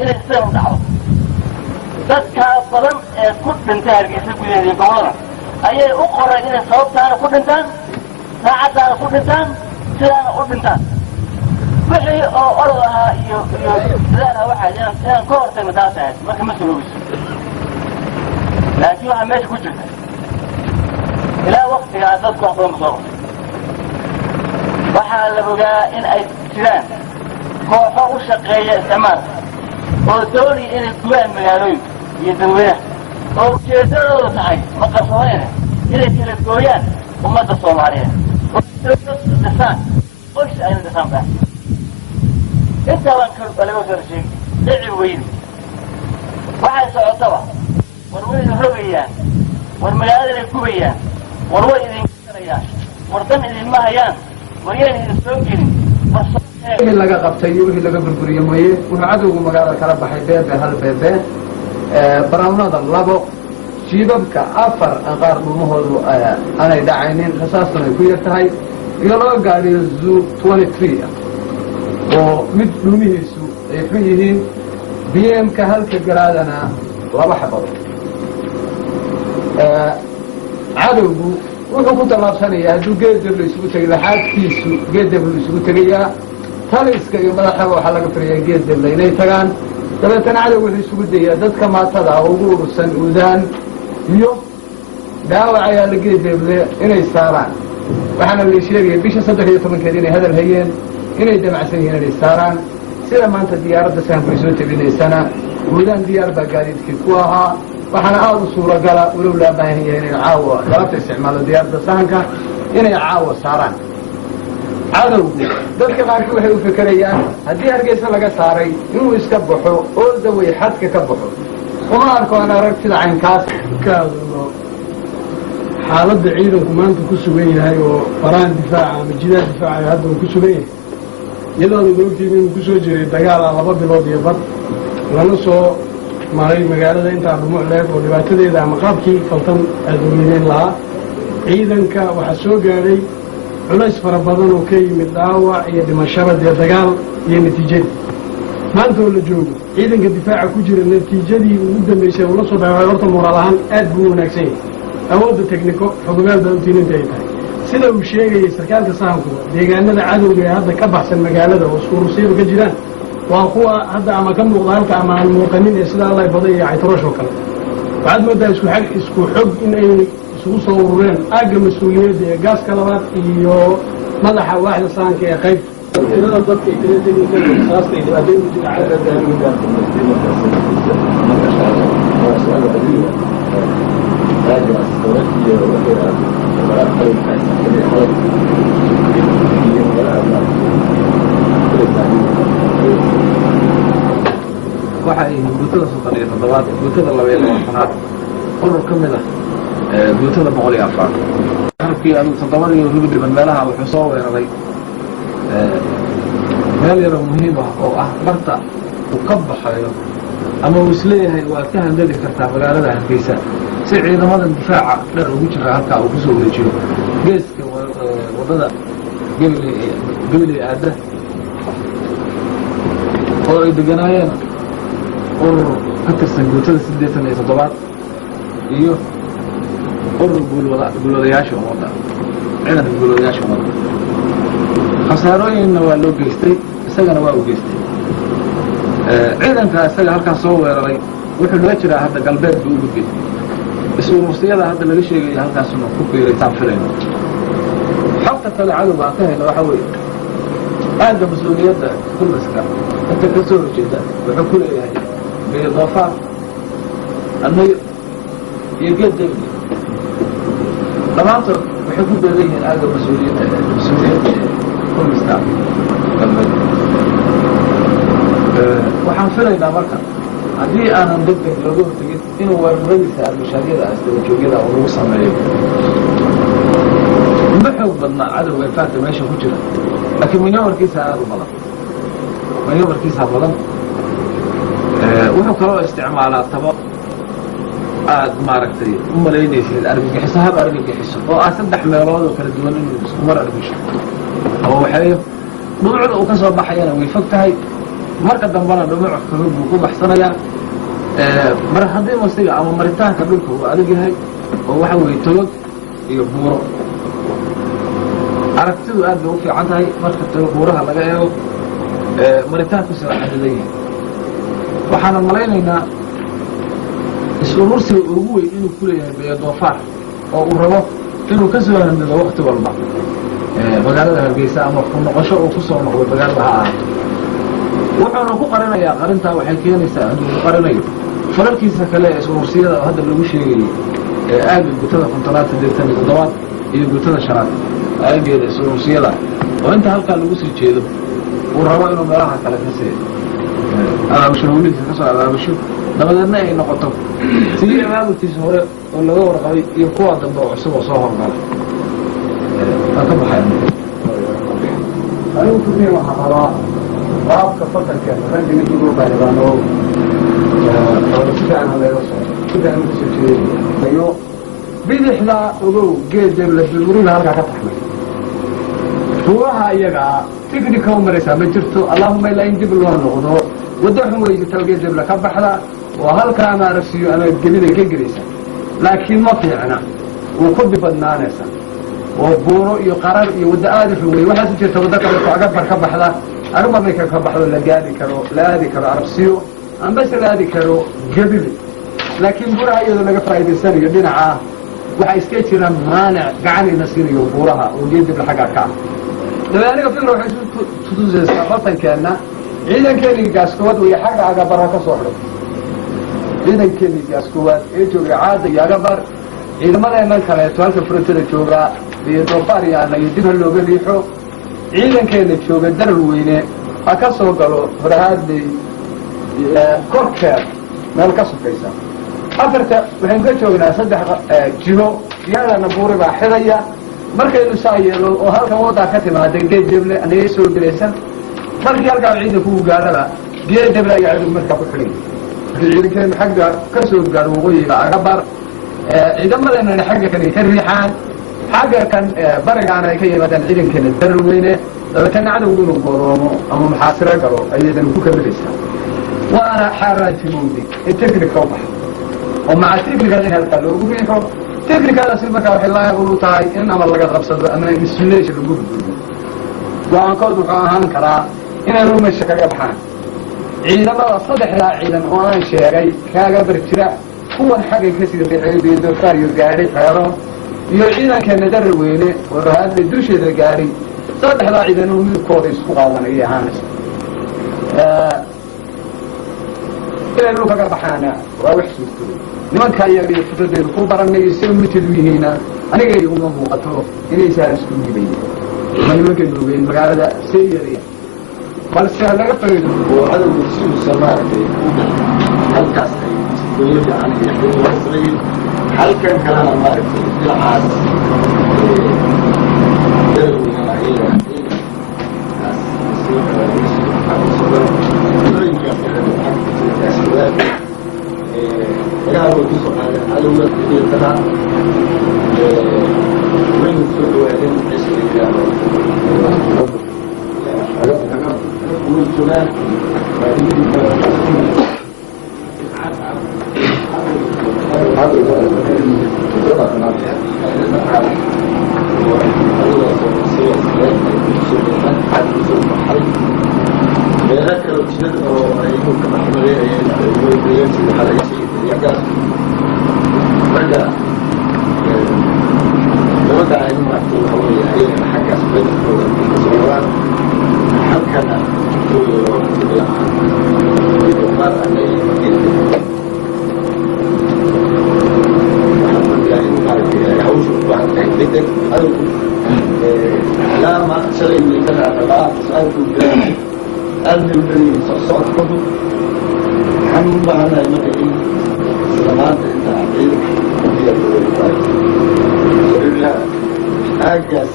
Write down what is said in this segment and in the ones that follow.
إلى السلام دعوة dadka badan ee ku dhintay Hargeysa gudaheeda gobolada ayay u qoreen inay sababtaana ku dhintaan saacadaana ku dhintaan sidaana u dhintaan wixii oo orod ahaa iyo sidaana waxaa inaan ka hortagna taas ahayd marka ma surubiso laakiin waxaa meesha ku jirta ilaa waqtigaa dadku wax badan soo waxaa la ogaa in ay jiraan kooxo u shaqeeya isticmaalka oo doonaya inay gubaan magaalooyinka iyo dadweynaha oo ujeedadooda tahay ma qarsoonayna inay kala gooyaan ummadda Soomaaliyeed oo dhisaan qoys ayna dhisaan baa inta waan ka laga soo sheegay dhici weyne waxay socotaba war way rogayaan war magaalada ay gubayaan war way idin karayaan war dan idin ma hayaan war yeen idin soo gelin wixii laga qabtay iyo wixii laga burburiyey mooye wuxuu cadowgu magaalada kala baxay beebe hal beebe barawnada labo jiibabka afar aan qaar dhulmahoodu aanay dhacaynin rasaastuna ay ku yar tahay iyo loo gaadhiyo zoo 23 oo mid dhumihiisu ay xun yihiin bmka halka garaadana laba xabado cadowgu wuxuu ku tallaabsanayaa hadduu geedabla isugu tegay laxaadkiisu geedablu isugu tegayaa taliska iyo madaxaba waxaa laga filayaa geedabla inay tagaan dabeetana cadowgu wuxuu isugu dayaa dadka maatada ah ugu urursan uudaan iyo dhaawac ayaa la geedable inay saaraan waxaana la sheegaya bisha 13 inay hadal hayeen inay damacsan yihiin inay saaraan sida maanta diyaaradda sahanku ay soo tabinaysana uudaan diyaar baa gaadiidkii ku ahaa waxaana aad u suuragala walow laa baahan yahay inay caawa galabta isticmaalo diyaaradda sahanka inay caawa saaraan cadowgu dadka qaarkii waxay u fekerayaan haddii Hargeysa laga saaray inuu iska baxo oo daway xadka ka baxo uma arko aan aragtida caynkaas ka hadlo xaaladda ciidanku maanta ku sugan yahay oo faraan difaaca ama jidaad difaaca hadda uu ku sugan yahay iyadoo dowladdiina inuu ku soo jiray dagaal 2 bilood iyo bad lana soo maray magaalada intaa dhumucleed oo dhibaatadeeda ama qaabkii faltan aadooyeen lahaa ciidanka waxaa soo gaadhay culays fara badan oo ka yimid dhaawac iyo dhimashada dee dagaal iyo natiijadii maanta oo la joogo ciidanka difaaca ku jira natiijadii ugu dambeysay uu la soo dhaawacay horta moraal ahaan aad buu wanaagsan yahay awoodda tekniko xogogaal baa utiininta ay tahay sida uu sheegayay sarkaalka sahanku deegaanada cadowga ee hadda ka baxsan magaalada oo iskurursiyadu ka jiraan waa kuwa hadda ama ka muuqda halka ama aan muuqanin ee sida Allah baday iyo Aytaroosh oo kale waxaad moodaa isku xog in ay isugu soo urureen aagga mas'uuliyadda ee gaaska labaad iyo madaxa waaxda sahanka ee qayb tirada dadka saastay dhibaatooyin jira cadawga waxay guutada 37 guutada 22 urur ka mid ah guutada 104 halkii aanu 7 iyo rubi dhiban meelaha wuxuu soo weeraray meel yar oo muhiim ah oo ah barta uu ka baxayo ama uu isleeyahay waa ka handadi kartaa magaalada Hargeysa si ciidamada difaaca dheer ugu jira halka uu ku soo wareejiyo geeska wadada gabli aada oo ay deganaayeen urur ka tirsan guutada 87 iyo urur guulwadayaasha ummadda ciidanka guulwadayaasha ummadda khasaarooyinna waa loo geystay isagana waa u geystay ciidanka isaga halkaas soo weeraray wuxuu laga jiraa hadda galbeed buu u gudbay isurursiyada hadda laga sheegay halkaasuna ku fiiray taan filayno xogta kale cadowga aan ka helno waxa weeye aagga mas-uuliyadda kulliska inta ka soo horjeeda wuxuu ku leeyahay beedoofaar almayr iyo geed degli dhammaantood waxay ku beegan yihiin aagga mas-uuliyadda kulliska galbeed waxaan filaynaa marka haddii aanan degdeg looga hortegin inuu weeraradiisa albashaaryada asdabajoogyada oo lagu sameeyo ma xoog badna cadowga infaanta meesha ku jira laakiin manyowarkiisa aad u badan manyowarkiisa badan wuxuu kaloo isticmaalaa tabo aad maaragtay u malaynaysid argagixiso hab argagixiso oo ah 3 meelood oo kala duwan inuu isku mar argisho ama waxay dhuucda uu ka soo baxayana way fog tahay marka dambana dhumuc fudud buu ku baxsanayaa mar haddii masiga ama maritaanka dhulka uu adag yahay oo waxa weeye togog iyo buuro aragtidu aad bay u fiican tahay marka buuraha laga eego maritaankiisa waa xadidan yahay waxaana malaynaynaa is-urursiga ugu weyn inuu ku leeyahay beyo doofaar oo uu rabo inuu ka soo handido wakti walba magaalada Hargeysa ama ku noqosho uu ku soo noqdo magaalada ha ahaato wuxuuna ku qarinayaa qarintaa waxay keenaysaa inuu ku qarinayo falalkiisa kale ee is-urursiyada oo hadda lagu sheegayay aagga gutada kontonaad 87 iyo gutada shanaad aaggeeda is-urursiyada oo inta halkaa lagu sii jeedo uu rabo inuu meelaha kale ka sii abaabusho hawlihiisa ka soo abaabusho dabadeedna ay noqoto sidii abaabulkiisa hore oo laga warqabay iyo kuwa dambe oo cusub oo soo horgala waan ka baxay anigu kudii waxaa qabaa qaabka fasalka randiga dugoo baalibaano si fiican haleelo socdo si fiican ugu soo jeedayo bidixda ogow geed la burburina halkaa ka taxmay ruuxa iyaga tiknika u maraysaa ma jirto allahuma ilaa in dib loo noqdo waddo xun weydi talgeed la ka baxda oo halkaa ama aragsiyo ama gelida ka gelaysa laakiin ma fiicna wuu ku dibadnaanaysa oo buuro iyo qarar iyo waddo aadi xugay waxaad u jirta waddo kale oo agabar ka baxda aruma marka ka baxdo la aadi karo aragsiyo ambase la aadi karo gebile laakiin buuraha iyadoo laga faa'iidaysanayo dhinaca waxaa iska jiraan maanic gacanayna siinayo buuraha oo geedibla xaggaa ka ah dabeaniga fikra waxay isu tutusaysaa fatankeena ciidankeenii gaaskowaad way xagga agabarha ka soo xidhay ciidankeenii gaaskowaad ee joogay caada iyo agabar ciidamadeennan kaleeto halka furatada joogaa iyo doofaar yaana iyo dib ha looga riixo ciidankeena jooga darar weyne ha ka soo galo horahaadley korkeed meel ka sukaysa afarta waxaynu ka joognaa 3 jiho iyadana buuri baa xidaya markaynu saa yeelo oo halkan waddaa ka timaada geed deble anagay soo gelaysan markii halkaa ciidanku u gaadhaba geed deble ayaa ciidanku markaa ku xidhay ciidankeenu xagga ka soo gaadho waqooyiga agabar ciidamadeenana xagga kan ay ka riixaan xagga kan barigaana ay ka yimaadaan ciidankeena darar weyne dabeetana cadowgu inuu gooroomo ama maxaasiro galo ayadana ku kamilaysaa waana xaaraantimowdi ee teknika u baxa oo maca teknikada in halkaa loogu riixo teknikadaasi markaa waxay laayaqul u tahay in ama laga qabsado ama insulation lagu gudbiyo go-aankood wuxuu ahaan karaa inay rumeysha kaga baxaan ciidamada 3 ciidan oo aan sheegay kaaga bar jira kuwan xaggay ka sii riixay iyo doofaar iyo gaari xeero iyo ciidankeena darar weyne oo raadlay dusheeda gaari 3 ciidan oo midkooda isku qaadanayay ahaanaysa inay dhulka ka baxaana waa wax suurtooda nimanka iyaga iyo fikradeedu ku baranay si umidkeedu yihiina aniga iyo uma muuqato inay saa isku dhibayeen ma nimankaynu ogeyn magaalada seeyariya balse laga fariido oo cadowga sidiisa maaragtay halkaas ay isdooyo fiican iyo xilwaasrayin halkan kalena maaragtay dhinacaas dalowgana ayaga ilaahay ku soo qaaday cadowga iyo kana waynu soo dhawaadeen isla والجمال ذكر الجد ويكون كما حملين ينسي على شيء يقاس رجع رجع إنه هو يعني حكى سبب الصورات حكنا وقال عليه يعوش بعد عدة أو لا ما شرعي من كذا لا سألته ألف البريد صعد كتب الحمد لله أنا المدعي سلامات أنت عقيد وهي الوالد وإلا أجل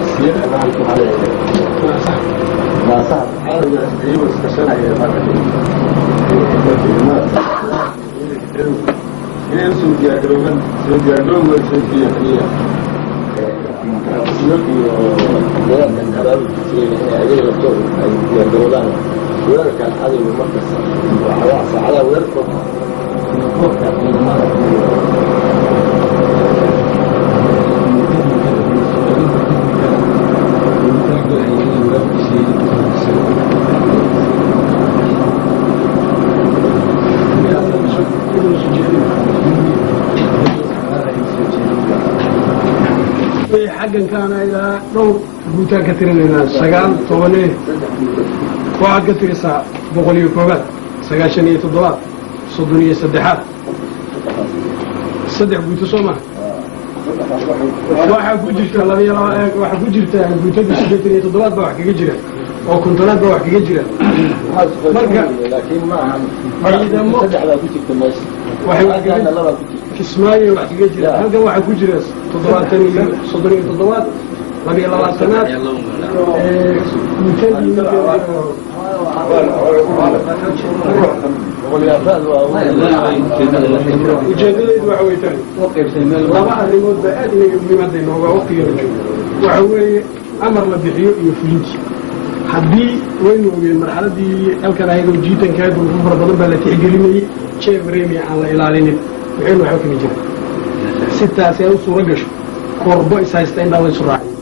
السير أنا أعلم عليه ما صعب حاول أستعيب واستشار على المدعي سوف يأكلون weerarkan cadowga markasta saacadaha weerarkooda koobka حقا كان إلى دور بوتا كتيرنا سجال طوله واحد كتير ساعة بقولي كوبات سجاشنية الضوء صدنية سدحات صدح بوتا سوما واحد بوجرت الله يلا واحد بوجرت بوتا بسدنية الضوء بواحد كجرا أو كنترات بواحد كجرا لكن ما إذا ما صدح لا بوجرت الناس واحد كسماية واحد كجرا هذا واحد كجرا تضوات تاني صدنية الضوء ربي الله سنات وجديد وعويتان طبعا الموت بآدم بمدى إنه وقت يرجو وعوي أمر لبحيو يفلنتي حدي وينه المرحلة دي ألكنا هيدو جيتا كادو وفر بضربة التي عقليني شيف ريمي على إلالين وحينو حكم جدا ستة سيئو سورقش كوربو إسايستين داوي سراعي